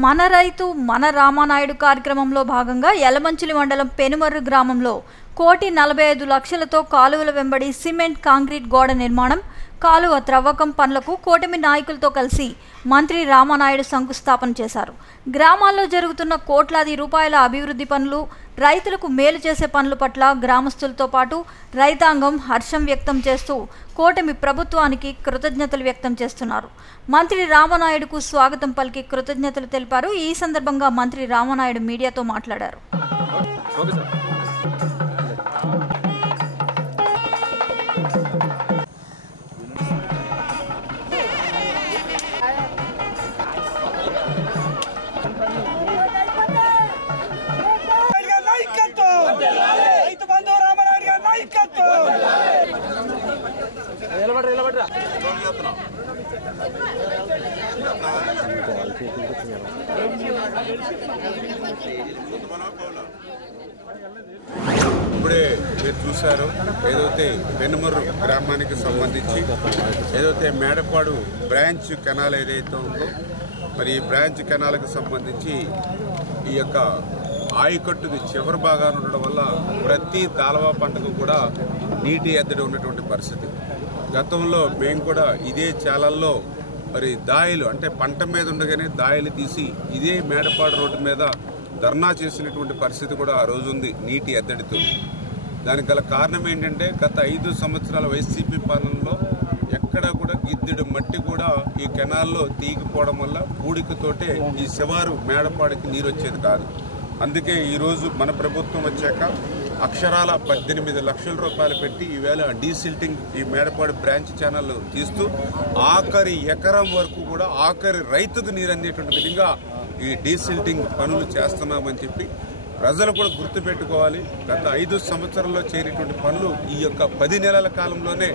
మన రైతు మన రామానాయుడు కార్యక్రమంలో భాగంగా యలమంచిలి మండలం పెనుమర్రు గ్రామంలో 1,45,00,000తో కాలువల వెంబడి సిమెంట్ కాంక్రీట్ గోడ నిర్మాణం, కాలువ త్రవ్వకం పనులకు కూటమి నాయకులతో కలిసి మంత్రి రామానాయుడు శంకుస్థాపన చేశారు. గ్రామాల్లో జరుగుతున్న కోట్లాది రూపాయల అభివృద్ధి పనులు, రైతులకు మేలు చేసే పనుల పట్ల గ్రామస్తులతో పాటు రైతాంగం హర్షం వ్యక్తం చేస్తూ కూటమి ప్రభుత్వానికి కృతజ్ఞతలు వ్యక్తం చేస్తున్నారు. మంత్రి రామానాయుడుకు స్వాగతం పలికి కృతజ్ఞతలు తెలిపారు. ఈ సందర్భంగా మంత్రి రామానాయుడు మీడియాతో మాట్లాడారు. ఇప్పుడే మీరు చూశారు, ఏదైతే పెనుమర్రు గ్రామానికి సంబంధించి ఏదైతే మేడపాడు బ్రాంచ్ కెనాల్ ఏదైతే ఉందో, మరి ఈ బ్రాంచ్ కెనాల్కి సంబంధించి ఈ యొక్క ఆయకట్టుది చివరి భాగాన్ని ఉండడం వల్ల ప్రతి దాలవా పంటకు కూడా నీటి ఎద్దడి ఉన్నటువంటి పరిస్థితి. గతంలో మేము కూడా ఇదే చాలల్లో మరి దాయిలు అంటే పంట మీద ఉండగానే దాయిలు తీసి ఇదే మేడపాడు రోడ్డు మీద ధర్నా చేసినటువంటి పరిస్థితి కూడా ఆ రోజు ఉంది నీటి ఎద్దడితో. దానికి గల కారణం ఏంటంటే గత 5 సంవత్సరాల వైసీపీ పాలనలో ఎక్కడ కూడా గిద్దెడు మట్టి కూడా ఈ కెనాల్లో తీగిపోవడం వల్ల పూడికతోటే ఈ శివారు మేడపాడికి నీరు వచ్చేది కాదు. అందుకే ఈరోజు మన ప్రభుత్వం వచ్చాక అక్షరాల 18 లక్షల రూపాయలు పెట్టి ఈవేళ డీసిల్టింగ్ ఈ మేడపాడు బ్రాంచ్ ఛానల్ తీస్తూ ఆఖరి ఎకరం వరకు కూడా ఆఖరి రైతుకు నీరు అందేటువంటి విధంగా ఈ డీసిల్టింగ్ పనులు చేస్తున్నామని చెప్పి ప్రజలు కూడా గుర్తుపెట్టుకోవాలి. గత 5 సంవత్సరాల్లో చేరినటువంటి పనులు ఈ యొక్క 10 నెలల కాలంలోనే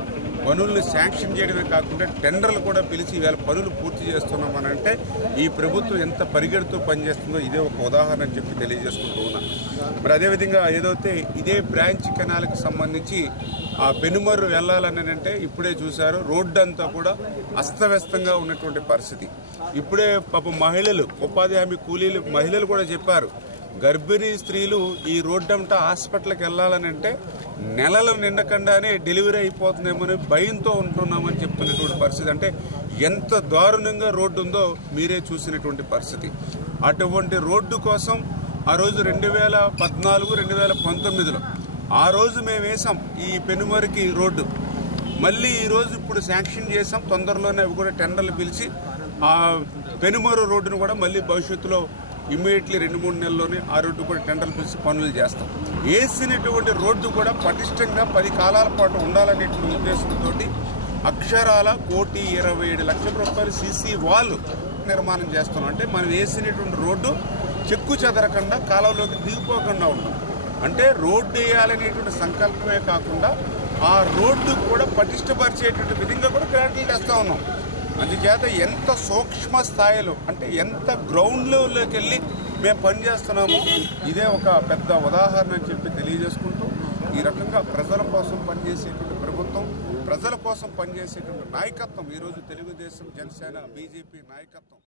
పనులను శాంక్షన్ చేయడమే కాకుండా టెండర్లు కూడా పిలిచి ఈవేళ పనులు పూర్తి చేస్తున్నామనంటే ఈ ప్రభుత్వం ఎంత పరిగెడుతూ పనిచేస్తుందో ఇదే ఒక ఉదాహరణ అని చెప్పి తెలియజేసుకుంటూ ఉన్నా. మరి అదేవిధంగా ఏదైతే ఇదే బ్రాంచ్ కెనాల్కి సంబంధించి ఆ పెనుమర్రు వెళ్ళాలని అంటే ఇప్పుడే చూశారు, రోడ్డు అంతా కూడా అస్తవ్యస్తంగా ఉన్నటువంటి పరిస్థితి. ఇప్పుడే పాపం మహిళలు, ఉపాధి హామీ కూలీలు మహిళలు కూడా చెప్పారు, గర్భిణీ స్త్రీలు ఈ రోడ్డంతా హాస్పిటల్కి వెళ్ళాలని అంటే నెలలు నిండకుండానే డెలివరీ అయిపోతుందేమని భయంతో ఉంటున్నామని చెప్తున్నటువంటి పరిస్థితి. అంటే ఎంత దారుణంగా రోడ్డు ఉందో మీరే చూసినటువంటి పరిస్థితి. అటువంటి రోడ్డు కోసం ఆ రోజు 2014, 2019లో ఆ రోజు మేము వేసాం ఈ పెనుమర్రుకి రోడ్డు. మళ్ళీ ఈరోజు ఇప్పుడు శాంక్షన్ చేసాం, తొందరలోనే అవి కూడా టెండర్లు పిలిచి ఆ పెనుమర్రు రోడ్డును కూడా మళ్ళీ భవిష్యత్తులో ఇమ్మీడియట్లీ 2-3 నెలల్లోనే ఆ రోడ్డు కూడా టెండర్లు పిలిచి పనులు చేస్తాం. వేసినటువంటి రోడ్డు కూడా పటిష్టంగా 10 కాలాల పాటు ఉండాలనేటువంటి ఉద్దేశంతో అక్షరాల 1,27,00,000 రూపాయలు సీసీ వాల్ నిర్మాణం చేస్తున్నాం. అంటే మనం వేసినటువంటి రోడ్డు చెక్కు చెదరకుండా కాలంలోకి దిగిపోకుండా ఉన్నాం. అంటే రోడ్డు వేయాలనేటువంటి సంకల్పమే కాకుండా ఆ రోడ్డు కూడా పటిష్టపరిచేటువంటి విధంగా కూడా గ్రాంట్లు తెస్తా ఉన్నాం. అందుచేత ఎంత సూక్ష్మ స్థాయిలో అంటే ఎంత గ్రౌండ్ లెవెల్లోకి వెళ్ళి మేము పనిచేస్తున్నామో ఇదే ఒక పెద్ద ఉదాహరణ అని చెప్పి తెలియజేసుకుంటూ ఈ రకంగా ప్రజల కోసం పనిచేసేటువంటి ప్రభుత్వం, ప్రజల కోసం పనిచేసేటువంటి నాయకత్వం ఈరోజు తెలుగుదేశం, జనసేన, బీజేపీ నాయకత్వం